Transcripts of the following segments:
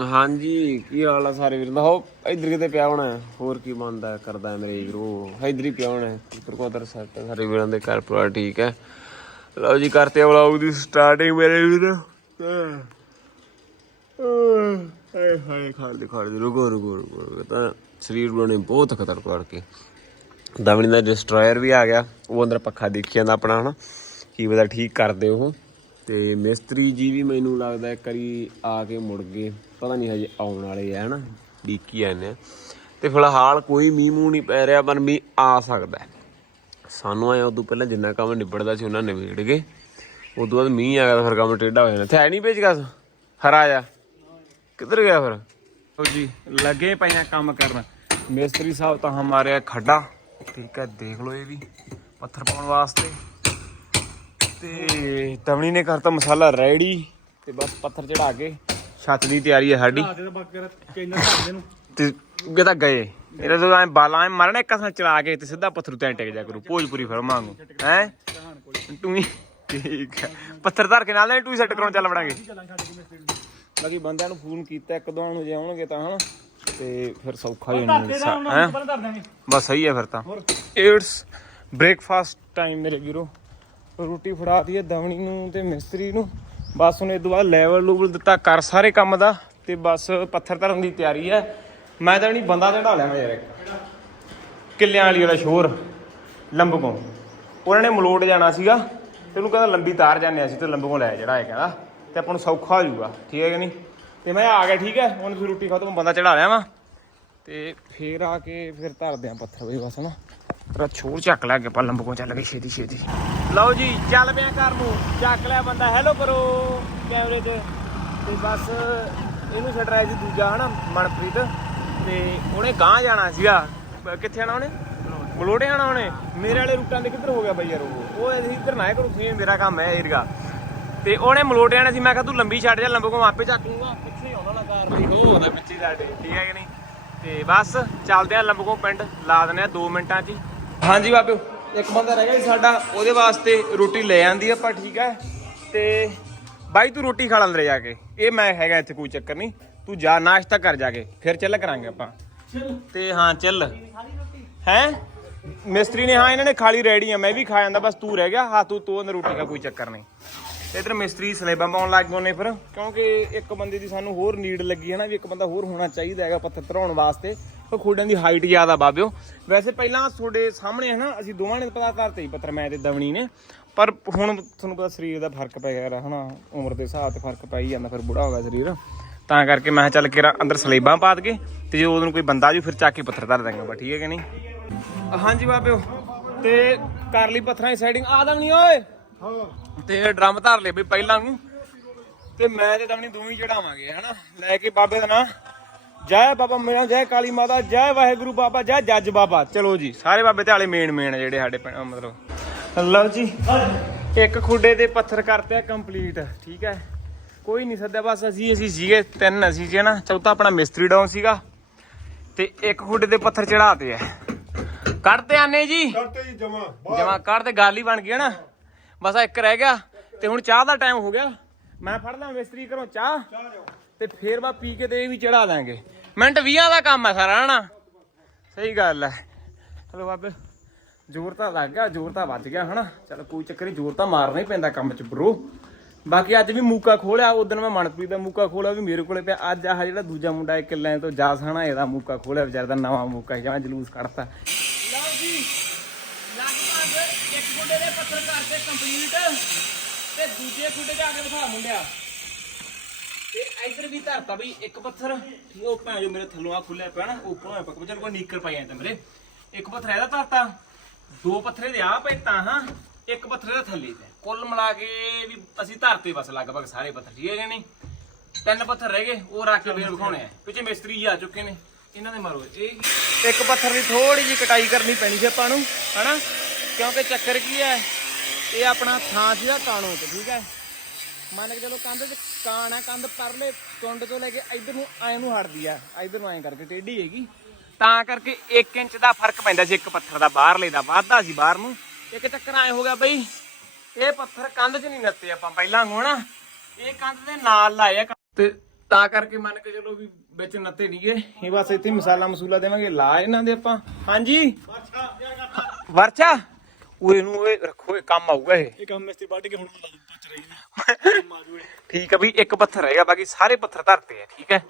ਹਾਂਜੀ, ਕੀ ਹਾਲ ਆ ਸਾਰੇ ਵੀਰਾਂ? ਦਾ ਹੋ ਇਧਰ ਕਿਤੇ ਪਿਆ ਹੋਣਾ। ਹੋਰ ਕੀ ਬੰਦਾ ਕਰਦਾ ਮੇਰੇ ਵੀਰੋ ਇਧਰ ਹੀ ਪਿਆ ਹੋਣਾ ਹੈ। ਉੱਪਰ ਸਾਰੇ ਵੀਰਾਂ ਦੇ ਘਰ ਪਰਿਵਾਰ ਠੀਕ ਹੈ। ਲਓ ਜੀ, ਕਰਤੇ ਵਲੌਗ ਦੀ ਸਟਾਰਟਿੰਗ ਮੇਰੇ ਵੀਰ। ਹਾਏ ਹਾਏ, ਖਾਲ ਦੇ ਖਾਲ। ਦੇ ਰੁਕੋ ਰੁਕੋ ਰੁਕੋ। ਤਾਂ ਸਰੀਰ ਬਣੇ ਬਹੁਤ ਖਤਰ ਪੜ ਕੇ ਦਮਣੀ ਦਾ ਡਿਸਟਰੋਇਰ ਵੀ ਆ ਗਿਆ। ਉਹ ਅੰਦਰ ਪੱਖਾ ਦੇਖੀ ਜਾਂਦਾ ਆਪਣਾ, ਹਨਾ। ਕੀ ਪਤਾ ਠੀਕ ਕਰਦੇ ਉਹ। ਤੇ ਮਿਸਤਰੀ ਜੀ ਵੀ ਮੈਨੂੰ ਲੱਗਦਾ ਇੱਕ ਵਾਰੀ ਆ ਕੇ ਮੁੜ ਗਏ। ਪਤਾ ਨਹੀਂ ਹਜੇ ਆਉਣ ਵਾਲੇ ਆ, ਹਨਾ? ਡੀਕੀ ਆਨੇ ਆ। ਤੇ ਫਿਲਹਾਲ ਕੋਈ ਮੀਂਹ ਮੂੰਹ ਨਹੀਂ ਪੈ ਰਿਹਾ, ਪਰ ਮੀਂਹ ਆ ਸਕਦਾ ਸਾਨੂੰ ਆਇਆ ਉਦੋਂ ਪਹਿਲਾਂ ਜਿੰਨਾ ਕੰਮ ਨਿਬੜਦਾ ਸੀ, ਉਹਨਾਂ ਨਿਬੇੜ ਗਏ। ਉਦੋਂ ਬਾਅਦ ਮੀਂਹ ਆ ਗਿਆ ਤਾਂ ਫਿਰ ਕੰਮ ਟੇਢਾ ਹੋ ਜਾਣਾ। ਤੇ ਹੈ ਨਹੀਂ ਪੇਚਕਸ? ਹਰਾ ਜਾ। ਕਿੱਧਰ ਗਿਆ ਫਿਰ? ਲਓ ਜੀ, ਲੱਗੇ ਪਈਆਂ ਕੰਮ ਕਰਨ। ਮਿਸਤਰੀ ਸਾਹਿਬ ਤਾਂ ਹਮਾਰੇ ਆ ਖੱਡਾ। ਠੀਕ ਹੈ, ਦੇਖ ਲਓ ਇਹ ਵੀ। ਪੱਥਰ ਪਾਉਣ ਵਾਸਤੇ। ਤੇ ਤਵਣੀ ਨੇ ਕਰਤਾ ਮਸਾਲਾ ਰੈਡੀ ਤੇ ਬਸ ਪੱਥਰ ਚੜਾ ਕੇ ਛੱਤ ਦੀ ਤਿਆਰੀ ਹੈ ਸਾਡੀ। ਤੇ ਅੱਗੇ ਤਾਂ ਗਏ। ਇਹਦੇ ਤੋਂ ਐ ਬਾਲਾਂ ਐ ਮਾਰਨਾ ਇੱਕ ਅਸਾਂ ਚਲਾ ਕੇ ਤੇ ਸਿੱਧਾ ਪੱਥਰ ਤੇ ਐਂ ਟਿਕ ਜਾ ਕਰੂ ਭੋਜਪੁਰੀ ਫਿਲਮ ਵਾਂਗੂ ਹੈ? ਤੂੰ ਹੀ ਠੀਕ ਹੈ। ਪੱਥਰ ਧਰ ਕੇ ਨਾਲ ਲੈ ਤੂੰ ਸੈੱਟ ਕਰਾਉਣ ਚੱਲ ਵੜਾਂਗੇ। ਬਾਕੀ ਬੰਦਿਆਂ ਨੂੰ ਫੋਨ ਕੀਤਾ ਇੱਕ ਦੋ ਨੂੰ ਜੇ ਆਉਣਗੇ ਤਾਂ ਹਨਾ? ਤੇ ਫਿਰ ਸੌਖਾ ਹੀ ਹੋਣਾ ਹੈ? ਬਸ ਸਹੀ ਹੈ ਫਿਰ ਤਾਂ। ਇਟਸ ਬ੍ਰੇਕਫਾਸਟ ਟਾਈਮ ਮੇਰੇ ਵੀਰੋ। ਰੋਟੀ ਫੜਾ ਹੈ ਦਵਣੀ ਨੂੰ ਤੇ ਮਿਸਤਰੀ ਨੂੰ। ਬਸ ਹੁਣ ਇਹ ਤੋਂ ਬਾਅਦ ਲੈਵਲ ਲੂਵਲ ਦਿੱਤਾ ਕਰ ਸਾਰੇ ਕੰਮ ਦਾ ਤੇ ਬਸ ਪੱਥਰ ਧਰਨ ਦੀ ਤਿਆਰੀ ਹੈ। ਮੈਂ ਤਾਂ ਨਹੀਂ ਬੰਦਾ ਚੜਾ ਲਿਆ ਮੈਂ ਯਾਰ ਇੱਕ। ਕਿੱਲਿਆਂ ਵਾਲੀ ਵਾਲਾ ਸ਼ੋਰ, ਲੰਬਕੋਂ। ਉਹਨਾਂ ਨੇ ਮਲੋਟ ਜਾਣਾ ਸੀਗਾ ਤੇ ਉਹਨੂੰ ਕਹਿੰਦਾ ਲੰਬੀ ਤਾਰ ਜਾਂਦੇ ਅਸੀਂ ਤੇ ਲੰਬਗੋਂ ਲੈ ਜਿਹੜਾ ਹੈ ਕਹਿੰਦਾ। ਤੇ ਆਪਾਂ ਨੂੰ ਸੌਖਾ ਹੋ ਜਾਊਗਾ, ਠੀਕ ਹੈ ਕਿ ਨਹੀਂ? ਤੇ ਮੈਂ ਆ ਗਿਆ, ਠੀਕ ਹੈ। ਹੁਣ ਤੁਸੀਂ ਰੋਟੀ ਖਾਓ ਤੇ ਮੈਂ ਬੰਦਾ ਚੜਾ ਲਿਆ ਵਾਂ। ਤੇ ਫੇਰ ਆ ਕੇ ਫਿਰ ਧਰਦੇ ਆ ਪੱਥਰ ਬਈ ਬਸ ਨਾ ਛੋਰ ਚੱਕ ਲੈ ਅੱਗੇ ਆਪਾਂ ਲੰਬਗੋਂ ਚੱਲ ਗਏ ਛੇਤੀ ਛੇਤੀ। ਲਓ ਜੀ, ਚੱਲ ਪਿਆ ਘਰ ਨੂੰ। ਚੱਕ ਲਿਆ ਬੰਦਾ ਹੈਲੋ ਕਰੋ ਕੈਮਰੇ 'ਚ। ਤੇ ਬਸ ਇਹਨੂੰ ਛੱਡ ਰਿਹਾ ਜੀ ਦੂਜਾ, ਹਨਾ, ਮਨਪ੍ਰੀਤ। ਤੇ ਉਹਨੇ ਗਾਂ ਜਾਣਾ ਸੀਗਾ। ਕਿੱਥੇ ਆਣਾ ਉਹਨੇ? ਮਲੋੜੇ ਆਣਾ ਉਹਨੇ। ਮੇਰੇ ਵਾਲੇ ਰੂਟਾਂ ਦੇ ਕਿੱਧਰ ਹੋ ਗਿਆ ਬਈ ਯਾਰ ਉਹ? ਉਹ ਅਸੀਂ ਇੱਧਰ ਨਾ ਕਰੋ, ਤੁਸੀਂ ਮੇਰਾ ਕੰਮ ਹੈ ਏਰੀਆ। ਤੇ ਉਹਨੇ ਮਲੋੜੇ ਆਣਾ ਸੀ, ਮੈਂ ਕਿਹਾ ਤੂੰ ਲੰਬੀ ਛੱਡ ਜਾ ਲੰਬਗੋਂ ਆਪੇ ਚੱਕ ਲੂੰਗਾ। ਪਿੱਛੇ ਆਉਣਾ ਨਾ ਕਾਰ ਲਈ ਉਹ ਉਹਦਾ ਪਿੱਛੇ ਸਾਡੇ, ਠੀਕ ਹੈ ਕਿ ਨਹੀਂ? ਤੇ ਬਸ, ਚੱਲਦੇ ਆ ਲੰਬਗੋਂ ਪਿੰਡ, ਲਾ ਦਿੰਦੇ ਆ 2 ਮਿੰਟਾਂ 'ਚ ਹਾਂਜੀ ਬਾਬਿਓ ਇੱਕ ਬੰਦਾ ਰਹਿ ਗਿਆ ਸੀ ਸਾਡਾ ਉਹਦੇ ਵਾਸਤੇ ਰੋਟੀ ਲੈ ਆਂਦੀ ਆਪਾਂ ਠੀਕ ਹੈ ਤੇ ਬਾਈ ਤੂੰ ਰੋਟੀ ਖਾ ਲੈ ਅੰਦਰ ਜਾ ਕੇ। ਇਹ ਮੈਂ ਹੈਗਾ ਇੱਥੇ ਕੋਈ ਚੱਕਰ ਨਹੀਂ। ਤੂੰ ਜਾ ਨਾਸ਼ਤਾ ਕਰ ਜਾ ਕੇ। ਫਿਰ ਚੱਲ ਕਰਾਂਗੇ ਆਪਾਂ। ਤੇ ਹਾਂ ਚੱਲ। ਹੈ? ਮਿਸਤਰੀ ਨੇ ਹਾਂ ਇਹਨਾਂ ਨੇ ਖਾਲੀ ਰੈਡੀ ਆ ਮੈਂ ਵੀ ਖਾ ਜਾਂਦਾ ਬਸ ਤੂੰ ਰਹਿ ਗਿਆ ਹਾਂ ਤੂੰ ਤੂੰ ਅੰਦਰ ਰੋਟੀ ਦਾ ਕੋਈ ਚੱਕਰ ਨਹੀਂ। ਇਧਰ ਮਿਸਤਰੀ ਸਲੇਬਾਂ ਪਾਉਣ ਲੱਗ ਗਏ ਨੇ ਫਿਰ ਕਿਉਂਕਿ ਇੱਕ ਬੰਦੇ ਦੀ ਸਾਨੂੰ ਹੋਰ ਨੀਡ ਲੱਗੀ ਹੈ ਨਾ ਵੀ ਇੱਕ ਬੰਦਾ ਹੋਰ ਹੋਣਾ ਚਾਹੀਦਾ ਹੈਗਾ ਪੱਥਰ ਧਰਾਉਣ ਵਾਸਤੇ। ਉਹ ਖੋਡਾਂ ਦੀ ਹਾਈਟ ਜ਼ਿਆਦਾ ਬਾਬਿਓ। ਵੈਸੇ ਪਹਿਲਾਂ ਤੁਹਾਡੇ ਸਾਹਮਣੇ ਹੈ ਨਾ, ਅਸੀਂ ਦੋਵਾਂ ਨੇ ਪਤਾ ਕਰਤੇ ਸੀ ਮੈਂ ਤੇ ਦਵਣੀ ਨੇ। ਪਰ ਹੁਣ ਤੁਹਾਨੂੰ ਪਤਾ ਸਰੀਰ ਦਾ ਫ਼ਰਕ ਪੈ ਗਿਆ ਹਨਾ, ਉਮਰ ਦੇ ਹਿਸਾਬ ਤੇ ਫ਼ਰਕ ਪੈ ਹੀ ਜਾਂਦਾ, ਫਿਰ ਬੁੜਾ ਹੋ ਗਿਆ ਸਰੀਰ। ਤਾਂ ਕਰਕੇ ਮੈਂ ਚੱਲ ਕੇ ਅੰਦਰ ਸਲੇਬਾਂ ਪਾ ਦਗੇ ਤੇ ਜੇ ਉਦੋਂ ਕੋਈ ਬੰਦਾ ਜੀ, ਫਿਰ ਚੱਕ ਕੇ ਪੱਥਰ ਧਰ ਦਾਂਗਾ ਬਾ ਠੀਕ ਹੈ ਕਿ ਨਹੀਂ? ਹਾਂਜੀ ਬਾਬਿਓ, ਤੇ ਕਰ ਲਈ ਪੱਥਰਾਂ ਦੀ ਸੈਟਿੰਗ ਆ ਦਵਣੀ, ਓਏ। ਤੇ ਡਰਮ ਧਰ ਲਏ ਬਈ ਪਹਿਲਾਂ ਨੂੰ। ਤੇ ਮੈਂ ਤੇ ਦਮਣੀ ਦੋਵੇਂ ਚੜਾਵਾਂਗੇ, ਹਨਾ। ਲੈ ਕੇ ਬਾਬੇ ਦਾ ਨਾਂ। ਜੈ ਬਾਬਾ ਮੇਰਾ ਜੈ ਕਾਲੀ ਮਾਤਾ ਜੈ ਵਾਹਿਗੁਰੂ ਬਾਬਾ ਜੈ ਜੱਜ ਬਾਬਾ। ਚਲੋ ਜੀ ਸਾਰੇ ਬਾਬੇ ਤੇ ਵਾਲੇ ਮੇਨ ਮੇਨ ਜਿਹੜੇ ਸਾਡੇ ਮਤਲਬ। ਲਓ ਜੀ ਇੱਕ ਖੁੱਡੇ ਦੇ ਪੱਥਰ ਕਰਤੇ ਆ ਕੰਪਲੀਟ ਠੀਕ ਹੈ? ਕੋਈ ਨਹੀਂ ਸੱਦਿਆ ਬਸ ਅਸੀਂ ਅਸੀਂ ਸੀਗੇ ਤਿੰਨ ਅਸੀਂ ਸੀ ਨਾ ਚੌਥਾ ਆਪਣਾ ਮਿਸਤਰੀ ਡਾਊਨ ਸੀਗਾ। ਤੇ ਇੱਕ ਖੁੱਡੇ ਦੇ ਪੱਥਰ ਚੜਾਤੇ ਆ। ਕੱਢਤੇ ਆਨੇ ਜੀ? ਕਰਤੇ ਜੀ ਜਮਾ ਜਮਾ ਕਰ ਤੇ ਗੱਲ ਹੀ ਬਣ ਗਈ ਹੈ ਨਾ। ਬਸ ਆਹ ਇੱਕ ਰਹਿ ਗਿਆ। ਤੇ ਹੁਣ ਚਾਹ ਦਾ ਟਾਈਮ ਹੋ ਗਿਆ। ਮੈਂ ਫੜ ਲਾਂ ਮਿਸਤਰੀ ਘਰੋਂ ਚਾਹ। ਤੇ ਫੇਰ ਬਾ ਪੀ ਕੇ ਤੇ ਇਹ ਵੀ ਚੜਾ ਦਾਂਗੇ ਮਿੰਟ 20 ਦਾ ਕੰਮ ਹੈ ਸਾਰਾ ਹਨਾ? ਸਹੀ ਗੱਲ ਹੈ ਚਲੋ ਬਾਬੇ। ਜ਼ੋਰ ਤਾਂ ਲੱਗ ਗਿਆ ਜ਼ੋਰ ਤਾਂ ਵੱਜ ਗਿਆ ਹਨਾ? ਚਲ ਕੋਈ ਚੱਕਰ ਨਹੀਂ ਜ਼ੋਰ ਤਾਂ ਮਾਰਨਾ ਹੀ ਪੈਂਦਾ ਕੰਮ 'ਚ ਬਰੋ। ਬਾਕੀ ਅੱਜ ਵੀ ਮੂਕਾ ਖੋਲਿਆ ਉਦੋਂ ਮੈਂ ਮਨਪ੍ਰੀਤ ਦਾ ਮੂਕਾ ਖੋਲਿਆ ਵੀ ਮੇਰੇ ਕੋਲੇ ਪਿਆ। ਅੱਜ ਆਹ ਜਿਹੜਾ ਦੂਜਾ ਮੁੰਡਾ ਇੱਕ ਕਿੱਲਿਆਂ ਤੋਂ ਜਾ ਸਣਾ ਇਹਦਾ ਮੂਕਾ ਖੋਲਿਆ ਵਿਚਾਰ ਦਾ ਨਵਾਂ ਮੂਕਾ ਮੈਂ ਜਲੂਸ ਕੱਢਤਾ। ਲਓ ਜੀ ਲਗਭਗ ਇੱਕ ਗੁੱਡੇ ਦੇ ਪੱਥਰ ਕਰਤੇ ਕੰਪਲੀਟ ਤੇ ਦੂਜੇ ਗੁੱਡੇ ਜਾ ਕੇ ਬਿਠਾ ਮੁੰਡਿਆ। ਤੇ ਇਧਰ ਵੀ ਧਰਤਾ ਬਈ ਇੱਕ ਪੱਥਰ ਉਹ ਭਾਂ ਜੋ ਮੇਰੇ ਥੱਲੋਂ ਆ ਖੁੱਲਿਆ ਪਿਆ ਨਾ ਉੱਪਰੋਂ ਆ ਪੱਕ ਚਲ ਕੋਈ ਨੀਕਰ ਪਾਈ ਜਾਂਦਾ ਮੇਰੇ। ਇੱਕ ਪੱਥਰ ਇਹਦਾ ਧਰਤਾ ਦੋ ਪੱਥਰੇ ਦੇ ਆ ਪਏ ਤਾਂ, ਹਾਂ, ਇੱਕ ਪੱਥਰ ਦਾ ਥੱਲੇ ਤੇ। ਕੁੱਲ ਮਿਲਾ ਕੇ ਵੀ ਅਸੀਂ ਧਰਤੇ ਬਸ ਲਗਭਗ ਸਾਰੇ ਪੱਥਰ, ਠੀਕ ਹੈ ਕਿ ਨਹੀਂ? ਤਿੰਨ ਪੱਥਰ ਰਹਿ ਗਏ, ਉਹ ਰੱਖ ਕੇ ਫੇਰ ਵਿਖਾਉਣੇ ਆ। ਪਿੱਛੇ ਮਿਸਤਰੀ ਆ ਚੁੱਕੇ ਨੇ, ਇਹਨਾਂ ਦੇ ਮਾਰੋ। ਇਹ ਇੱਕ ਪੱਥਰ ਦੀ ਥੋੜੀ ਜਿਹੀ ਕਟਾਈ ਕਰਨੀ ਪੈਣੀ ਸੀ ਆਪਾਂ ਨੂੰ, ਹਨਾ? ਕਿਉਂਕਿ ਚੱਕਰ ਕੀ ਹੈ, ਇਹ ਆਪਣਾ ਥਾਂ ਸੀਗਾ ਕਾਣੋ ਤੇ, ਠੀਕ ਹੈ? ਮੰਨ ਕੇ ਚਲੋ ਕੰਧ 'ਚ ਕਾਣ ਹੈ ਕੰਧ ਪਰਲੇ ਟੁੰਡ ਤੋਂ ਲੈ ਕੇ ਇਧਰ ਨੂੰ ਐ ਨੂੰ ਹਟਦੀ ਆ ਇਧਰ ਨੂੰ ਐ ਕਰਕੇ ਟੇਢੀ ਹੈਗੀ। ਤਾਂ ਕਰਕੇ 1 ਇੰਚ ਦਾ ਫ਼ਰਕ ਪੈਂਦਾ ਸੀ ਇੱਕ ਪੱਥਰ ਦਾ ਬਾਹਰਲੇ ਦਾ ਵਾਧਾ ਸੀ ਬਾਹਰ ਨੂੰ। ਇੱਕ ਚੱਕਰ ਐ ਹੋ ਗਿਆ ਬਈ ਇਹ ਪੱਥਰ ਕੰਧ 'ਚ ਨਹੀਂ ਨੱਤੇ ਆਪਾਂ ਪਹਿਲਾਂ ਹੋਣਾ। ਇਹ ਕੰਧ ਦੇ ਨਾਲ ਲਾਏ ਆ ਤੇ ਤਾਂ ਕਰਕੇ ਮੰਨ ਕੇ ਚਲੋ ਵੀ ਵਿੱਚ ਨੱਤੇ ਨਹੀਂਗੇ ਇਹ ਬਸ ਇੱਥੇ ਮਸਾਲਾ ਮਸੂਲਾ ਦੇਵਾਂਗੇ ਲਾ ਇਹਨਾਂ ਦੇ ਆਪਾਂ। ਹਾਂਜੀ। ਵਰਚਾ ਉਹ ਇਹਨੂੰ ਇਹ ਰੱਖੋ ਇਹ ਕੰਮ ਆਊਗਾ ਇਹ। ਇਹ ਕੰਮ ਮਿਸਤਰੀ ਵੱਢ ਕੇ ਹੁਣ ਲੱਗ ਪੁੱਛ ਰਹੀ ਨੇ ਕੰਮ ਆ ਜੂਏ। ਠੀਕ ਆ ਵੀ ਇੱਕ ਪੱਥਰ ਰਹੇਗਾ ਬਾਕੀ ਸਾਰੇ ਪੱਥਰ ਧਰਤੇ ਆ ਠੀਕ ਹੈ।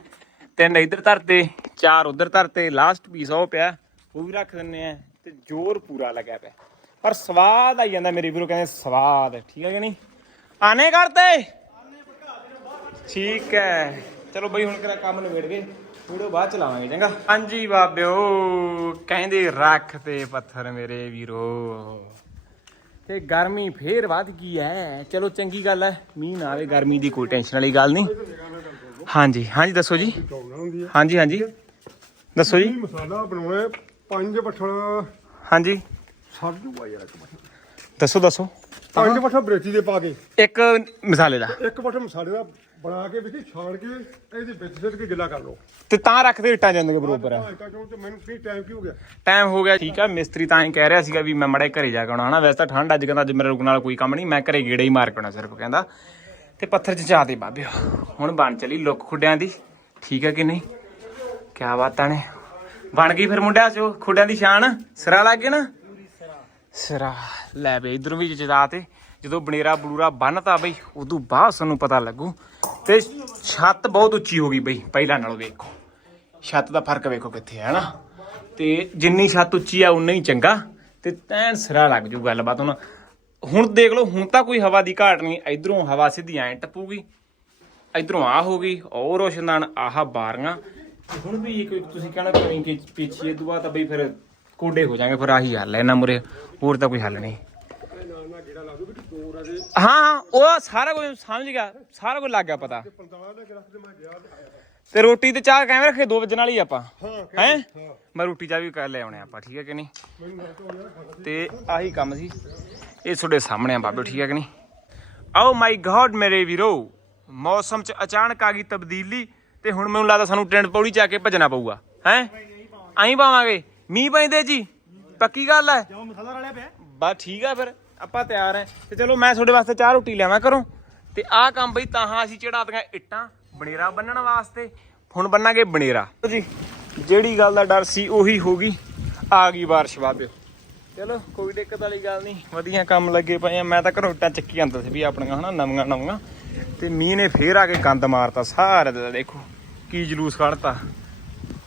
ਤਿੰਨ ਇੱਧਰ ਧਰਤੇ ਚਾਰ ਉੱਧਰ ਧਰਤੇ ਲਾਸਟ ਪੀਸ ਉਹ ਪਿਆ। ਉਹ ਵੀ ਰੱਖ ਦਿੰਨੇ ਆ ਤੇ ਜ਼ੋਰ ਪੂਰਾ ਲੱਗਿਆ ਪਿਆ। ਪਰ ਸਵਾਦ ਆਈ ਜਾਂਦਾ ਮੇਰੇ ਵੀਰੋ ਕਹਿੰਦੇ ਸਵਾਦ ਠੀਕ ਹੈ ਕਿ ਨਹੀਂ? ਆਨੇ ਕਰਤੇ? ਠੀਕ ਹੈ। ਚਲੋ ਬਈ ਹੁਣ ਕਿਹੜਾ ਕੰਮ ਨਿਬੇੜ ਗਏ। ਵੀਡੀਓ ਬਾਅਦ ਚ ਲਾਵਾਂਗੇ ਚੰਗਾ? ਹਾਂਜੀ ਬਾਬਿਓ ਕਹਿੰਦੇ ਰੱਖ ਤੇ ਪੱਥਰ ਮੇਰੇ ਵੀਰੋ। ਤੇ ਗਰਮੀ ਫੇਰ ਵੱਧ ਗਈ ਐ। ਚਲੋ ਚੰਗੀ ਗੱਲ ਐ। ਮੀਂਹ ਨਾ ਆਵੇ ਗਰਮੀ ਦੀ ਕੋਈ ਟੈਨਸ਼ਨ ਵਾਲੀ ਗੱਲ ਨਹੀਂ। ਹਾਂਜੀ ਹਾਂਜੀ ਦੱਸੋ ਜੀ। ਹਾਂਜੀ ਹਾਂਜੀ। ਦੱਸੋ ਜੀ। ਮਸਾਲਾ ਬਣਾਉਣਾ ਪੰਜ ਪੱਠਲ। ਹਾਂਜੀ। ਸਾਡੂ ਆ ਯਾਰ ਇੱਕ ਪੱਠਲ ਦੱਸੋ ਦੱਸੋ। ਪੰਜ ਪੱਠਲ ਬਰੇਚੀ ਦੇ ਪਾ ਕੇ। ਇੱਕ ਮਸਾਲੇ ਦਾ। ਇੱਕ ਪੱਠਲ ਮਸਾਲੇ ਦਾ ਬਣਾ ਕੇ ਵਿੱਚ ਛਾਣ ਕੇ ਇਹਦੇ ਵਿੱਚ ਸਿੱਟ ਕੇ ਗਿੱਲਾ ਕਰ ਲਓ। ਤੇ ਤਾਂ ਰੱਖਦੇ ਇੱਟਾਂ ਜਾਂਦੇ ਬਰੋਬਰ। ਹਾਂ ਤਾਂ ਕਿਉਂ ਤੇ ਮੈਨੂੰ ਕੀ ਟਾਈਮ ਕੀ ਹੋ ਗਿਆ? ਟਾਈਮ ਹੋ ਗਿਆ ਠੀਕ ਆ। ਮਿਸਤਰੀ ਤਾਂ ਹੀ ਕਹਿ ਰਿਹਾ ਸੀਗਾ ਵੀ ਮੈਂ ਮੜੇ ਘਰੇ ਜਾ ਕੇ ਆਉਣਾ ਹਨਾ? ਵੈਸੇ ਤਾਂ ਠੰਡ ਅੱਜ ਕਹਿੰਦਾ ਅੱਜ ਮੇਰੇ ਰੁਕਣ ਨਾਲ ਕੋਈ ਕੰਮ ਨਹੀਂ ਮੈਂ ਘਰੇ ਗੇੜਾ ਹੀ ਮਾਰ ਕੇ ਆਉਣਾ ਸਿਰਫ ਕਹਿੰਦਾ। ਤੇ ਪੱਥਰ ਚ ਚਾਹ ਦੇ ਬਾਬਿਓ। ਹੁਣ ਬਣ ਚਲੀ ਲੁੱਕ ਖੁੱਡਿਆਂ ਦੀ। ਠੀਕ ਹੈ ਕਿ ਨਹੀਂ? ਕਿਆ ਬਾਤਾਂ ਨੇ। ਬਣ ਗਈ ਫਿਰ ਮੁੰਡਿਆ ਚੋ ਖੁੱਡਿਆਂ ਦੀ ਸ਼ਾਨ ਸਿਰਾ ਲੱਗ ਗਿਆ ਨਾ? ਸਿਰਾ, ਲੈ ਬਈ, ਇਧਰੋਂ ਵੀ ਜਦਾ ਤੇ। ਜਦੋਂ ਬਨੇਰਾ ਬਲੂਰਾ ਬੰਨਤਾ ਬਈ, ਉਦੋਂ ਬਾਅਦ ਸਾਨੂੰ ਪਤਾ ਲੱਗੂ। ਤੇ ਛੱਤ ਬਹੁਤ ਉੱਚੀ ਹੋ ਗਈ ਬਈ, ਪਹਿਲਾਂ ਨਾਲੋਂ ਵੇਖੋ। ਛੱਤ ਦਾ ਫ਼ਰਕ ਵੇਖੋ ਕਿੱਥੇ ਹੈ ਨਾ ਤੇ ਜਿੰਨੀ ਛੱਤ ਉੱਚੀ ਆ, ਉਨਾ ਹੀ ਚੰਗਾ। ਤੇ ਤੈਨ ਸਿਰਾ ਲੱਗ ਜੂ ਗੱਲਬਾਤ ਹੁਣ। ਹੁਣ ਦੇਖ ਲਓ, ਹੁਣ ਤਾਂ ਕੋਈ ਹਵਾ ਦੀ ਘਾਟ ਨਹੀਂ। ਇਧਰੋਂ ਹਵਾ ਸਿੱਧੀ ਐਂ ਟੱਪੂਗੀ। ਇਧਰੋਂ ਆ ਹੋ ਗਈ, ਉਹ ਰੋਸ਼ਨਦਾਨ, ਆਹ ਬਾਰੀਆਂ। ਹੁਣ ਵੀ ਕੋਈ ਤੁਸੀਂ ਕਹਿਣਾ ਕੋਈ ਕਿ ਪਿੱਛੇ ਦੁਆ ਤਾਂ ਬਈ ਫਿਰ ਕੋਡੇ ਹੋ ਜਾਣਗੇ, ਫਿਰ ਆਹੀ ਹੱਲ ਹੈ। ਇਹਨਾਂ ਮੁਰੇ, ਹੋਰ ਤਾਂ ਕੋਈ ਹੱਲ ਨਹੀਂ। ਹਾਂ ਹਾਂ, ਉਹ ਸਾਰਾ ਕੁਝ ਸਮਝ ਗਿਆ, ਸਾਰਾ ਕੁਝ ਲੱਗ ਗਿਆ ਪਤਾ। ਤੇ ਰੋਟੀ ਤੇ ਚਾਹ ਕਿਵੇਂ ਰੱਖੇ? 2 ਵਜੇ ਨਾਲ ਹੀ ਆਪਾਂ। ਹੈ? ਮੈਂ ਰੋਟੀ ਚਾਹ ਵੀ ਕਰ ਲੈ ਆਉਣੇ ਆਪਾਂ, ਠੀਕ ਹੈ ਕਿ ਨਹੀਂ? ਤੇ ਆਹੀ ਕੰਮ ਸੀ। ਇਹ ਤੁਹਾਡੇ ਸਾਹਮਣੇ ਆ ਬਾਬੇ, ਠੀਕ ਹੈ ਕਿ ਨਹੀਂ? ਆਓ ਮਾਈ ਗॉड ਮੇਰੇ ਵੀਰੋ, ਮੌਸਮ 'ਚ ਅਚਾਨਕ ਆ ਗਈ ਤਬਦੀਲੀ ਤੇ ਹੁਣ ਮੈਨੂੰ ਲੱਗਦਾ ਸਾਨੂੰ ਟ੍ਰੈਂਡ ਪੌੜੀ 'ਚ ਕੇ ਭੱਜਣਾ ਪਊਗਾ। ਹੈ? ਆਈ ਪਾਵਾਂਗੇ। ਮੀਂਹ ਪੈਂਦੇ ਜੀ ਪੱਕੀ ਗੱਲ ਹੈ ਕਿਉਂ ਮਸਾਲਾ ਰਲਿਆ ਪਿਆ? ਬਸ ਠੀਕ ਆ ਫਿਰ ਆਪਾਂ ਤਿਆਰ ਐ। ਤੇ ਚਲੋ ਮੈਂ ਤੁਹਾਡੇ ਵਾਸਤੇ ਚਾਹ ਰੋਟੀ ਲਿਆਵਾਂ ਕਰੋ ਤੇ ਆਹ ਕੰਮ ਬਈ ਤਾਂ ਅਸੀਂ ਚੜਾਤੀਆਂ ਇੱਟਾਂ ਬਨੇਰਾ ਬੰਨਣ ਵਾਸਤੇ। ਹੁਣ ਬੰਨਾਂਗੇ ਬਨੇਰਾ। ਜੀ ਜਿਹੜੀ ਗੱਲ ਦਾ ਡਰ ਸੀ ਉਹੀ ਹੋ ਗਈ। ਆ ਗਈ ਬਾਰਿਸ਼ ਬਾਬਿਓ ਚਲੋ ਕੋਈ ਦਿੱਕਤ ਵਾਲੀ ਗੱਲ ਨਹੀਂ। ਵਧੀਆ ਕੰਮ ਲੱਗੇ ਪਏ ਆ। ਮੈਂ ਤਾਂ ਘਰੋਂ ਇੱਟਾਂ ਚੱਕੀ ਜਾਂਦਾ ਸੀ ਵੀ ਆਪਣੀਆਂ ਹਨਾ ਨਵੀਆਂ ਨਵੀਆਂ। ਤੇ ਮੀਂਹ ਨੇ ਫੇਰ ਆ ਕੇ ਗੰਦ ਮਾਰਤਾ। ਸਾਰੇ ਦਾ ਦੇਖੋ ਕੀ ਜਲੂਸ ਕੱਢਤਾ।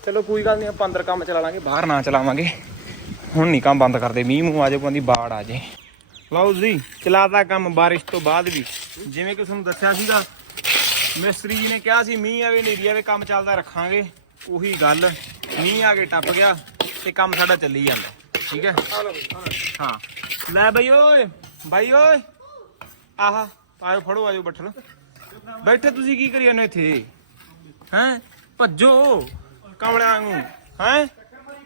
ਚਲੋ ਕੋਈ ਗੱਲ ਨਹੀਂ ਆਪਾਂ ਅੰਦਰ ਕੰਮ ਚਲਾ ਲਾਂਗੇ, ਬਾਹਰ ਨਾ ਚਲਾਵਾਂਗੇ। ਹੁਣ ਨਹੀਂ ਕੰਮ ਬੰਦ ਕਰਦੇ, ਮੀਂਹ ਮੂੰਹ ਆ ਜਾਏ ਕੋਈ ਬਾੜ ਆ ਜੇ। ਲਓ ਜੀ, ਚਲਾਤਾ ਕੰਮ ਬਾਰਿਸ਼ ਤੋਂ ਬਾਅਦ ਵੀ। ਜਿਵੇਂ ਕਿ ਤੁਹਾਨੂੰ ਦੱਸਿਆ ਸੀਗਾ, ਮਿਸਤਰੀ ਜੀ ਨੇ ਕਿਹਾ ਸੀ, ਮੀਂਹ ਆਵੇ ਨੇਰੀ ਆਵੇ, ਕੰਮ ਚੱਲਦਾ ਰੱਖਾਂਗੇ। ਉਹੀ ਗੱਲ, ਮੀਂਹ ਆ ਕੇ ਟੱਪ ਗਿਆ ਤੇ ਕੰਮ ਸਾਡਾ ਚੱਲੀ ਜਾਂਦਾ, ਠੀਕ ਹੈ? ਹਾਂ। ਲੈ ਬਈ ਓਏ, ਬਾਈ ਓਏ। ਆਹਾ, ਆਇਓ, ਫੜੋ, ਆਇਓ ਬੱਠਲ। ਬੈਠੇ ਤੁਸੀਂ ਕੀ ਕਰੀ ਜਾਂਦੇ ਇੱਥੇ? ਹੈਂ? ਭੱਜੋ। ਕਮਲਿਆਂ ਨੂੰ ਹੈਂ?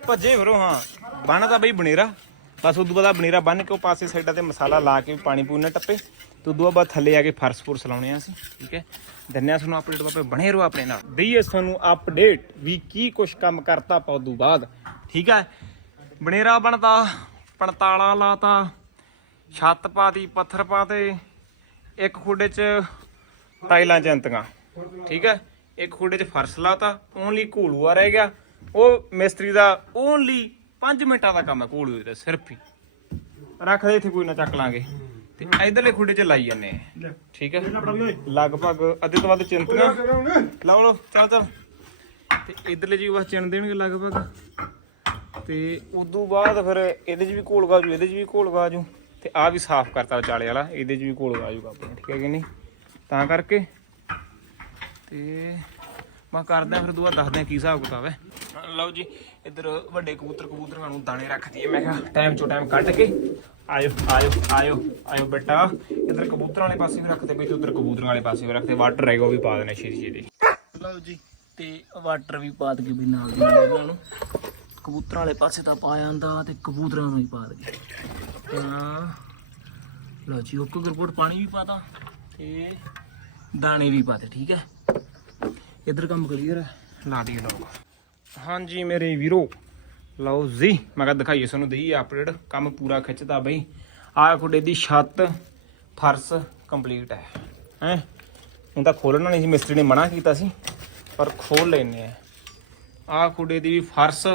ਭੱਜੇ ਫਿਰੋ, ਹਾਂ। ਬੰਨ ਤਾਂ ਬਈ ਬਨੇਰਾ। ਬਸ ਉਦੋਂ ਬਾਅਦ ਬਨੇਰਾ ਬੰਨ ਕੇ ਉਹ ਪਾਸੇ ਸਾਈਡਾਂ ਤੇ ਮਸਾਲਾ ਲਾ ਕੇ ਪਾਣੀ ਪੂਣਾ ਟੱਪੇ। ਤੇ ਉਦੋਂ ਬਾਅਦ ਥੱਲੇ ਆ ਕੇ ਫਰਸ਼ ਫੁਰਸ ਲਾਉਣੇ ਆ ਅਸੀਂ, ਠੀਕ ਹੈ? ਦੰਨਿਆ ਤੁਹਾਨੂੰ ਅਪਡੇਟ ਬਾਪੇ ਬਣੇ ਰਹੋ ਆਪਣੇ ਨਾਲ। ਦਈਏ ਤੁਹਾਨੂੰ ਅਪਡੇਟ ਵੀ ਕੀ ਕੁਛ ਕੰਮ ਕਰਤਾ ਪਾ ਉਦੋਂ ਬਾਅਦ, ਠੀਕ ਹੈ? ਬਨੇਰਾ ਬਣਦਾ ਪਣਤਾਲਾ ਲਾਤਾ, ਛੱਤ ਪਾਤੀ, ਪੱਥਰ ਪਾਤੇ, ਇੱਕ ਖੁੱਡੇ 'ਚ ਟਾਈਲਾਂ ਜੰਤੀਆਂ, ਠੀਕ ਹੈ? ਇੱਕ ਖੁੱਡੇ 'ਚ ਫਰਸ਼ ਲਾਤਾ ਓਨਲੀ ਘੂਲੂਆ ਰਹਿ ਗਿਆ। ਉਹ ਮਿਸਤਰੀ ਦਾ ਓਨਲੀ 5 ਮਿੰਟਾਂ ਦਾ ਕੰਮ ਹੈ ਘੂਲੂਏ ਦਾ ਸਿਰਫ ਹੀ। ਰੱਖ ਦੇ ਇੱਥੇ ਕੋਈ ਨਾ ਚੱਕ ਲਾਂਗੇ। ਤੇ ਇਧਰਲੇ ਖੁੱਡੇ 'ਚ ਲਾਈ ਜਾਂਦੇ ਆ। ਠੀਕ ਹੈ? ਲਗਭਗ ਅੱਧੇ ਤੋਂ ਵੱਧ ਚਿੰਤੀਆਂ। ਲਾਓ ਲਓ ਚੱਲ ਚੱਲ। ਤੇ ਇਧਰਲੇ ਜੀ ਬਸ ਚਿਣ ਦੇਣਗੇ ਲਗਭਗ। ਤੇ ਉਦੋਂ ਬਾਅਦ ਫਿਰ ਇਹਦੇ 'ਚ ਵੀ ਘੋਲ ਗਾਜੂ ਇਹਦੇ 'ਚ ਵੀ ਘੋਲ ਗਾਜੂ। ਤੇ ਆ ਵੀ ਸਾਫ਼ ਕਰਤਾ ਵਿਚਾਲੇ ਵਾਲਾ ਇਹਦੇ 'ਚ ਵੀ ਘੋਲ ਗਾਜੂਗਾ ਆਪਣੇ ਠੀਕ ਹੈ ਕਿ ਨਹੀਂ? ਤਾਂ ਕਰਕੇ ਤੇ ਮੈਂ ਕਰਦਾ ਫਿਰ ਦੁਆ ਦੱਸਦੇ ਆ ਕੀ ਹਿਸਾਬ ਕਿਤਾਬ ਹੈ। ਲਓ ਜੀ ਇੱਧਰ ਵੱਡੇ ਕਬੂਤਰ ਕਬੂਤਰਾਂ ਨੂੰ ਦਾਣੇ ਰੱਖ ਦਈਏ। ਮੈਂ ਕਿਹਾ ਟਾਈਮ ਚੋਂ ਟਾਈਮ ਕੱਢ ਕੇ ਆਇਓ ਆਇਓ ਆਇਓ ਆਇਓ ਬੇਟਾ। ਇੱਧਰ ਕਬੂਤਰਾਂ ਵਾਲੇ ਪਾਸੇ ਵੀ ਰੱਖਦੇ ਬਈ ਤੇ ਉੱਧਰ ਕਬੂਤਰਾਂ ਵਾਲੇ ਪਾਸੇ ਵੀ ਰੱਖਦੇ। ਵਾਟਰ ਰਹੇਗਾ ਉਹ ਵੀ ਪਾ ਦੇਣਾ ਛੇਤੀ ਛੇਤੀ ਲਓ ਜੀ ਤੇ ਵਾਟਰ ਵੀ ਪਾ ਦਗੇ ਵੀ ਨਾਲ ਦੀ ਨਾਲ ਇਹਨਾਂ ਨੂੰ। ਕਬੂਤਰਾਂ ਵਾਲੇ ਪਾਸੇ ਤਾਂ ਪਾ ਜਾਂਦਾ ਤੇ ਕਬੂਤਰਾਂ ਨੂੰ ਵੀ ਪਾ ਦਗੇ ਤਾਂ ਲਓ ਜੀ ਉੱਕ ਗਰਗੋਟ ਪਾਣੀ ਵੀ ਪਾਤਾ ਤੇ ਦਾਣੇ ਵੀ ਪਾਤੇ ਠੀਕ ਹੈ? ਇਧਰ ਕੰਮ ਕਲੀਅਰ ਹੈ ਲਾ ਦਈਏ ਲੋਕ ਹਾਂਜੀ ਮੇਰੇ ਵੀਰੋ, ਲਓ ਜੀ, ਮੈਂ ਕਿਹਾ ਦਿਖਾਈਏ ਤੁਹਾਨੂੰ ਦਈ ਅਪਡੇਟ ਕੰਮ ਪੂਰਾ ਖਿੱਚਦਾ ਬਈ। ਆਹ ਖੁੱਡੇ ਦੀ ਛੱਤ ਫਰਸ਼ ਕੰਪਲੀਟ ਹੈ। ਹੈ? ਹੁਣ ਤਾਂ ਖੋਲਣਾ ਨਹੀਂ ਸੀ, ਮਿਸਤਰੀ ਨੇ ਮਨਾ ਕੀਤਾ ਸੀ, ਪਰ ਖੋਲ ਲੈਨੇ ਆ। ਆਹ ਖੁੱਡੇ ਦੀ ਵੀ ਫਰਸ਼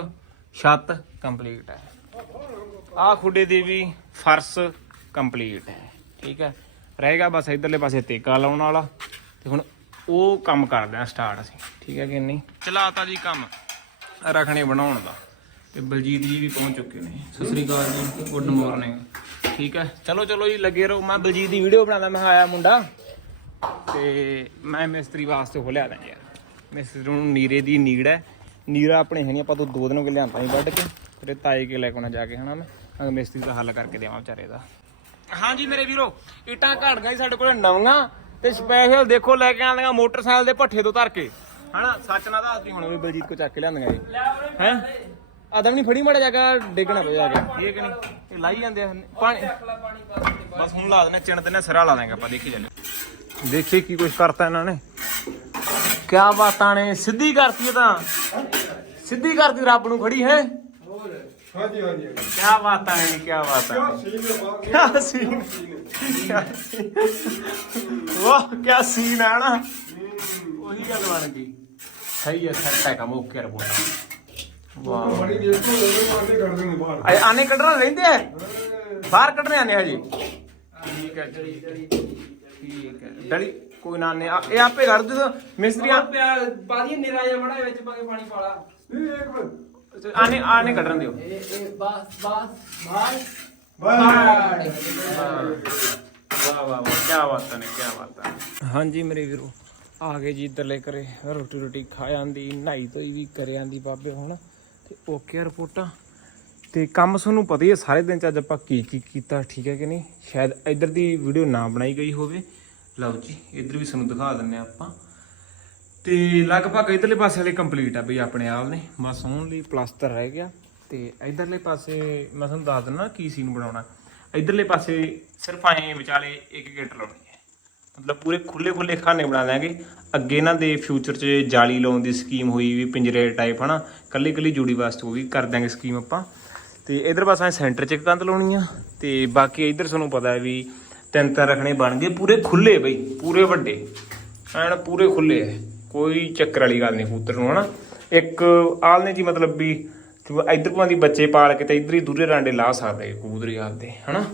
ਛੱਤ ਕੰਪਲੀਟ ਹੈ। ਆਹ ਖੁੱਡੇ ਦੀ ਵੀ ਫਰਸ਼ ਕੰਪਲੀਟ ਹੈ। ਠੀਕ ਹੈ? ਰਹੇਗਾ ਬਸ ਇਧਰਲੇ ਪਾਸੇ ਤੇਕਾ ਲਾਉਣ ਵਾਲਾ। ਤੇ ਹੁਣ ਉਹ ਕੰਮ ਕਰਦੇ ਆ ਸਟਾਰਟ ਅਸੀਂ। ਠੀਕ ਹੈ ਕਿ ਨਹੀਂ? ਚਲਾਤਾ ਜੀ ਕੰਮ, ਰਖਣੇ ਬਣਾਉਣ ਦਾ। ਤੇ ਬਲਜੀਤ ਜੀ ਵੀ ਪਹੁੰਚ ਚੁੱਕੇ ਨੇ। ਸਤਿ ਸ੍ਰੀ ਅਕਾਲ ਜੀ, ਗੁੱਡ ਮਾਰਨਿੰਗ ਠੀਕ ਹੈ? ਚਲੋ ਚਲੋ ਜੀ, ਲੱਗੇ ਰਹੋ। ਮੈਂ ਬਲਜੀਤ ਦੀ ਵੀਡੀਓ ਬਣਾਉਂਦਾ, ਮੈਂ ਆਇਆ ਮੁੰਡਾ। ਤੇ ਮੈਂ ਮਿਸਤਰੀ ਵਾਸਤੇ ਉਹ ਲਿਆ ਦਾਂ ਯਾਰ ਮਿਸਤਰੀ ਨੂੰ ਨੀਰੇ ਦੀ ਨੀੜ ਹੈ। ਨੀਰਾ ਆਪਣੇ ਹੈ ਨਹੀਂ ਆਪਾਂ ਤੋਂ ਦੋ ਦਿਨ ਹੋ ਗਏ ਲਿਆਂਦਾ ਸੀ ਵੱਢ ਕੇ। ਫਿਰ ਤਾਏ ਕੇ ਲੈ ਕੇ ਜਾ ਕੇ, ਹਨਾ ਮੈਂ? ਅਗਰ ਮਿਸਤਰੀ ਦਾ ਹੱਲ ਕਰਕੇ ਦੇਵਾਂ ਵਿਚਾਰੇ ਦਾ। ਹਾਂਜੀ ਮੇਰੇ ਵੀਰੋ, ਇਟਾਂ ਘੜ ਗਈ ਸਾਡੇ ਕੋਲ ਨਵੀਆਂ। ਤੇ ਸਪੈਸ਼ਲ ਦੇਖੋ ਲੈ ਕੇ ਆਂਦੀਆਂ ਮੋਟਰਸਾਈਕਲ ਦੇ ਭੱਠੇ ਤੋਂ ਧਰ ਕੇ। ਹਨਾ, ਸੱਚ ਨਾ ਦੱਸਦੀ ਹੁਣ ਵੀ ਬਲਜੀਤ ਕੋ ਚੱਕ ਕੇ ਲਿਆਂਦੀਆਂ ਇਹ। ਹੈ? ਆਦਮ ਨਹੀਂ ਫੜੀ ਮੜਾ ਜਾਗਾ ਡੇਗਣਾ ਪਿਆ ਜਾ ਇਹ ਕਿ ਨਹੀਂ? ਇਹ ਲਾਈ ਜਾਂਦੇ ਆ। ਪਾਣੀ ਬਸ ਹੁਣ ਲਾ ਦੇਣੇ ਚਿਣ ਦਿੰਨੇ ਸਿਰਾ ਲਾ ਦਾਂਗੇ ਆਪਾਂ, ਦੇਖੀ ਜਾਂਦੇ ਦੇਖੀ ਕੀ ਕੁਝ ਕਰਤਾ ਇਹਨਾਂ ਨੇ। ਕਿਆ ਬਾਤਾਂ ਨੇ, ਸਿੱਧੀ ਕਰਤੀ ਤਾਂ। ਸਿੱਧੀ ਕਰਤੀ ਰੱਬ ਨੂੰ ਖੜੀ, ਹੈ? ਹਾਂਜੀ ਹਾਂਜੀ। ਕਿਆ ਬਾਤਾਂ ਨੇ ਕਿਆ ਬਾਤਾਂ ਨੇ ਸੀਨ ਦੇ ਬਾਅਦ ਕਿਆ ਸੀਨ ਕਿਆ ਸੀਨ। ਵਾਹ ਕਿਆ ਸੀਨ ਹੈ ਨਾ। ਉਹੀ ਗੱਲ ਬਣ ਗਈ। ਸਹੀ ਹੈ ਸੈਟ ਹੈ ਕੰਮ ਓਕੇ ਰਿਪੋਰਟ। ਵਾਹ। ਬੜੀ ਦੇਰ ਤੋਂ ਲੋਕ ਆਂਦੇ ਕਰਦੇ ਨੇ ਬਾਹਰ। ਆਏ ਆਨੇ ਕੱਢਣਾ ਰਹਿੰਦੇ ਆ? ਬਾਹਰ ਕੱਢਣੇ ਆਨੇ ਹਜੇ? ਠੀਕ ਹੈ ਠੀਕ ਹੈ ਠੀਕ ਹੈ ਡਲੀ ਕੋਈ ਨਾ ਨੇ ਇਹ ਆਪੇ ਕਰ ਦੂ ਮਿਸਤਰੀਆਂ। ਪਾਦੀ ਨਿਰਾ ਜਿਹਾ ਮੜਾ ਵਿੱਚ ਪਾ ਕੇ ਪਾਣੀ ਪਾਲਾ ਨਹੀਂ ਇੱਕ ਮਿੰਟ। ਆਨੇ ਆਨੇ ਕੱਢਣ ਦਿਓ। ਇਹ ਇਹ ਬਸ ਬਸ ਬਸ। ਬਾਏ। ਵਾਹ ਵਾਹ ਵਾਹ ਕੀ ਬਾਤਾਂ ਨੇ ਕੀ ਬਾਤਾਂ ਹਾਂਜੀ ਮੇਰੇ ਵੀਰੋ ਆ ਗਏ ਜੀ ਇੱਧਰਲੇ ਕਰੇ ਰੋਟੀ ਰੋਟੀ ਖਾ ਜਾਂਦੀ ਨਹਾਈ ਧੋਈ ਵੀ ਕਰਿਆ ਜਾਂਦੀ ਬਾਬੇ ਹੁਣ। ਤੇ ਓਕੇ ਰਿਪੋਰਟਾਂ। ਤੇ ਕੰਮ ਤੁਹਾਨੂੰ ਪਤਾ ਹੀ ਹੈ ਸਾਰੇ ਦਿਨ ਚ ਅੱਜ ਆਪਾਂ ਕੀ ਕੀ ਕੀਤਾ ਠੀਕ ਹੈ ਕਿ ਨਹੀਂ? ਸ਼ਾਇਦ ਇੱਧਰ ਦੀ ਵੀਡੀਓ ਨਾ ਬਣਾਈ ਗਈ ਹੋਵੇ। ਲਓ ਜੀ ਇੱਧਰ ਵੀ ਤੁਹਾਨੂੰ ਦਿਖਾ ਦਿੰਨੇ ਆਪਾਂ। ਤੇ ਲਗਭਗ ਇਧਰਲੇ ਪਾਸੇ ਵਾਲੇ ਕੰਪਲੀਟ ਆ ਬਈ ਆਪਣੇ ਆਪ ਨੇ। ਬਸ ਓਨਲੀ ਪਲਾਸਟਰ ਰਹਿ ਗਿਆ ਤੇ ਇਧਰਲੇ ਪਾਸੇ ਮੈਂ ਤੁਹਾਨੂੰ ਦੱਸ ਦਿੰਦਾ ਕੀ ਸੀਨ ਬਣਾਉਣਾ। ਇਧਰਲੇ ਪਾਸੇ ਸਿਰਫ ਐਂ ਵਿਚਾਲੇ ਇੱਕ ਗੇਟ ਲਾਉਣੀ ਹੈ। ਮਤਲਬ ਪੂਰੇ ਖੁੱਲੇ ਖੁੱਲੇ ਖਾਨੇ ਬਣਾ ਲਾਂਗੇ ਅੱਗੇ ਇਹਨਾਂ ਦੇ ਫਿਊਚਰ 'ਚ ਜਾਲੀ ਲਾਉਣ ਦੀ ਸਕੀਮ ਹੋਈ ਵੀ ਪਿੰਜਰੇ ਟਾਈਪ ਹਨਾ? ਕੱਲੀ ਕੱਲੀ ਜੂੜੀ ਵਾਸਤੇ ਉਹ ਵੀ ਕਰ ਦਾਂਗੇ ਸਕੀਮ ਆਪਾਂ। ਤੇ ਇਧਰ ਬਸ ਐ ਸੈਂਟਰ 'ਚ ਇੱਕ ਕੰਧ ਲਾਉਣੀ ਆ ਤੇ ਬਾਕੀ ਇਧਰ ਤੁਹਾਨੂੰ ਪਤਾ ਵੀ ਤਿੰਨ ਤਿੰਨ ਰੱਖਣੇ ਬਣ ਗਏ। ਪੂਰੇ ਖੁੱਲੇ ਬਈ, ਪੂਰੇ ਵੱਡੇ। ਐਨ ਪੂਰੇ ਖੁੱਲੇ ਐ ਕੋਈ ਚੱਕਰ ਵਾਲੀ ਗੱਲ ਨਹੀਂ ਕਬੂਤਰ ਨੂੰ, ਹਨਾ? ਇੱਕ ਆਲਨੇ ਦੀ ਮਤਲਬ ਵੀ ਤੂੰ ਇਧਰ ਭਾਂਦੀ ਬੱਚੇ ਪਾਲ ਕੇ ਤੇ ਇਧਰ ਹੀ ਦੂਰੇ ਰਾਂਡੇ ਲਾ ਸਕਦੇ ਕਬੂਤਰੀ ਆਪਦੇ ਹਨਾ?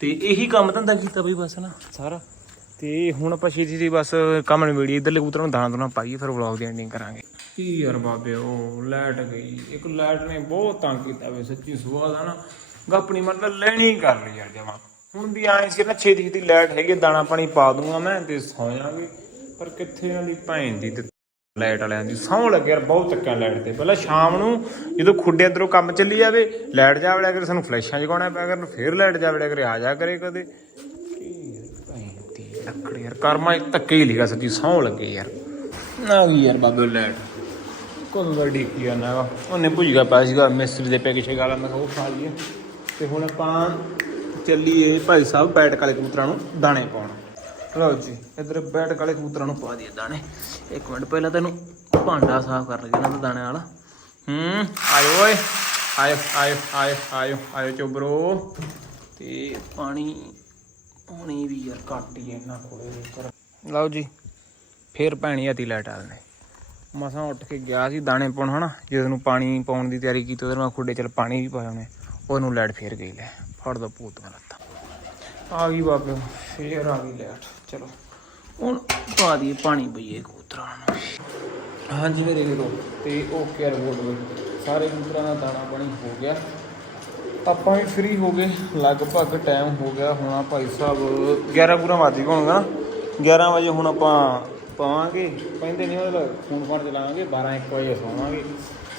ਤੇ ਇਹੀ ਕੰਮ ਧੰਦਾ ਕੀਤਾ ਬਈ ਬਸ ਨਾ ਸਾਰਾ। ਤੇ ਹੁਣ ਆਪਾਂ ਛੇਤੀ ਛੇਤੀ ਬਸ ਕੰਮ ਨਿਬੇੜੀ ਇਧਰਲੇ ਕਬੂਤਰਾਂ ਨੂੰ ਦਾਣਾ ਦੋਣਾ ਪਾਈਏ, ਫਿਰ ਵਲੌਗ ਦੀ ਐਂਡਿੰਗ ਕਰਾਂਗੇ। ਕੀ ਯਾਰ ਬਾਬੇ, ਉਹ ਲੈਟ ਗਈ। ਇੱਕ ਲੈਟ ਨੇ ਬਹੁਤ ਤੰਗ ਕੀਤਾ ਵੇ ਸੱਚੀ ਸੁਆਦ ਆ ਨਾ। ਗੱਪਣੀ ਮਤਲਬ ਲੈਣੀ ਕਰ ਲਈ ਯਾਰ ਜਮਾ। ਹੁਣ ਵੀ ਆਏ ਸੀ ਨਾ ਛੇਤੀ ਛੇਤੀ ਲਾਈਟ ਹੈਗੀ ਦਾਣਾ ਪਾਣੀ ਪਾ ਦੂੰਗਾ ਮੈਂ ਤੇ ਸੌ ਜਾਵਾਂਗੇ। ਪਰ ਕਿੱਥੇ ਇਹਨਾਂ ਦੀ ਭੈਣ ਦੀ ਤੇ ਲਾਈਟ ਵਾਲਿਆਂ ਦੀ? ਸੌਂ ਲੱਗੇ ਯਾਰ, ਬਹੁਤ ਚੱਕਿਆ ਲਾਈਟ ਤੇ। ਪਹਿਲਾਂ ਸ਼ਾਮ ਨੂੰ ਜਦੋਂ ਖੁੱਡੇ ਅੰਦਰੋਂ ਕੰਮ ਚੱਲੀ ਜਾਵੇ, ਲਾਈਟ ਜਾ ਵੜਿਆ ਕਰੇ, ਸਾਨੂੰ ਫਲੈਸ਼ਾਂ ਜਗਾਉਣਾ ਪਿਆ ਕਰਨ ਫੇਰ ਲਾਈਟ ਜਾ ਵੜਿਆ ਕਰੇ, ਆ ਜਾ ਕਰੇ ਕਦੇ। ਕੀ ਯਾਰ ਲੱਕੜ ਯਾਰ, ਕਰਮਾ ਇੱਕ ਧੱਕੇ ਹੀ ਲਿਖਾ ਸੱਚੀ, ਸੌਂ ਲੱਗੇ ਯਾਰ। ਨਾ ਵੀ ਯਾਰ ਬਾਬੇ ਲਾਈਟ। ਕੋਈ ਵੱਡੀ ਕੀ ਆ ਨਾ। ਉਹਨੇ ਪੁੱਜ ਗਿਆ ਪਿਆ ਸੀਗਾ ਮਿਸਤਰੀ ਦੇ ਪੈਕੇ ਛੇਗਾਲਾ ਮੈਂ ਕਿਹਾ ਉਹ ਖਾ ਲਈਏ। ਤੇ ਹੁਣ ਆਪਾਂ ਚੱਲੀਏ, ਭਾਈ ਸਾਹਿਬ ਬੈਠ ਕਾਲੇ ਕਬੂਤਰਾਂ ਨੂੰ ਦਾਣੇ ਪਾਉਣ। ਲਓ ਜੀ, ਇਧਰ ਬੈਠ ਕਾਲੇ ਕਬੂਤਰਾਂ ਨੂੰ ਪਾ ਦਈਏ ਦਾਣੇ। ਇੱਕ ਮਿੰਟ, ਪਹਿਲਾਂ ਤੈਨੂੰ ਭਾਂਡਾ ਸਾਫ਼ ਕਰ ਲਈਏ ਇਹਨਾਂ ਦਾ ਦਾਣੇ ਵਾਲਾ ਹੂੰ, ਆਇਓ ਓਏ। ਆਇਓ ਆਇਓ ਆਇਓ ਆਇਓ ਆਇਓ ਚੋਬਰੋ। ਤੇ ਪਾਣੀ ਪਾਣੀ ਵੀ ਯਾਰ ਘੱਟ ਹੀ ਇਹਨਾਂ ਕੋਲੇ ਕਰ ਲਓ ਜੀ, ਫੇਰ ਪੈਣੀ ਆਤੀ ਲਾਈਟ ਵਾਲੇ ਨੇ। ਮਸਾਂ ਉੱਠ ਕੇ ਗਿਆ ਸੀ ਦਾਣੇ ਪਾਉਣ, ਹਨਾ? ਜਦੋਂ ਨੂੰ ਪਾਣੀ ਪਾਉਣ ਦੀ ਤਿਆਰੀ ਕੀਤੀ, ਉਹਦੇ ਨਾਲ ਖੁੱਡੇ ਚ ਪਾਣੀ ਵੀ ਪਾਇਆ ਉਹਨੇ। ਉਹਨੂੰ ਲਾਈਟ ਫੇਰ ਗਈ ਲੈ। ਫੜ ਦੋ ਭੂਤ ਲੱਤਾਂ ਆ ਗਈ ਬਾਬੇ, ਫੇਰ ਆ ਗਈ ਲੈਟ। ਚਲੋ। ਹੁਣ ਪਾ ਦਈਏ ਪਾਣੀ ਪਈਏ ਕਬੂਤਰਾਂ ਨੂੰ। ਹਾਂਜੀ ਮੇਰੇ ਵੀਰੋ ਤੇ ਓਕੇ ਰਿਪੋਰਟ ਸਾਰੇ ਕਬੂਤਰਾਂ ਦਾ ਦਾਣਾ ਪਾਣੀ ਹੋ ਗਿਆ। ਆਪਾਂ ਵੀ ਫ੍ਰੀ ਹੋ ਗਏ, ਲਗਭਗ ਟਾਈਮ ਹੋ ਗਿਆ ਹੁਣ ਭਾਈ ਸਾਹਿਬ। 11 ਪੂਰਾ ਵੱਜ ਗਏ ਹੋਣਗਾ 11 ਵਜੇ ਹੁਣ ਆਪਾਂ ਪਾਵਾਂਗੇ। ਕਹਿੰਦੇ ਨਹੀਂ ਮਤਲਬ ਫੋਨ ਫਾਨ ਚਲਾਵਾਂਗੇ 12 1 ਵਜੇ ਸੌਵਾਂਗੇ।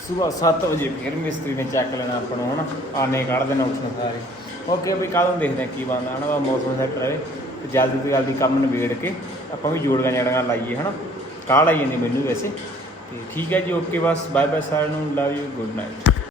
ਸਵੇਰ 7 ਵਜੇ ਫਿਰ ਮਿਸਤਰੀ ਨੇ ਚੱਕ ਲੈਣਾ ਆਪਾਂ ਨੂੰ ਹਨਾ ਆਨੇ ਕੱਢ ਦੇਣਾ ਉੱਥੇ ਸਾਰੇ। ਓਕੇ ਵੀ ਕੱਲ ਨੂੰ ਦੇਖਦੇ ਹਾਂ ਕੀ ਬਣਦਾ। ਹਨਾ ਵਾ ਮੌਸਮ ਸੈੱਟ ਰਹੇ ਜਲਦੀ ਤੋਂ ਜਲਦੀ ਕੰਮ ਨਿਬੇੜ ਕੇ ਆਪਾਂ ਵੀ ਜੋੜੀਆਂ ਜੜੀਆਂ ਲਾਈਏ, ਹਨਾ? ਕਾਲ ਆਈ ਜਾਂਦੀ ਮੈਨੂੰ ਵੈਸੇ। ਤੇ ਠੀਕ ਹੈ ਜੀ ਓਕੇ ਬਸ ਬਾਏ ਬਾਏ ਸਾਰਿਆਂ ਨੂੰ ਲਵ ਯੂ ਗੁੱਡ ਨਾਈਟ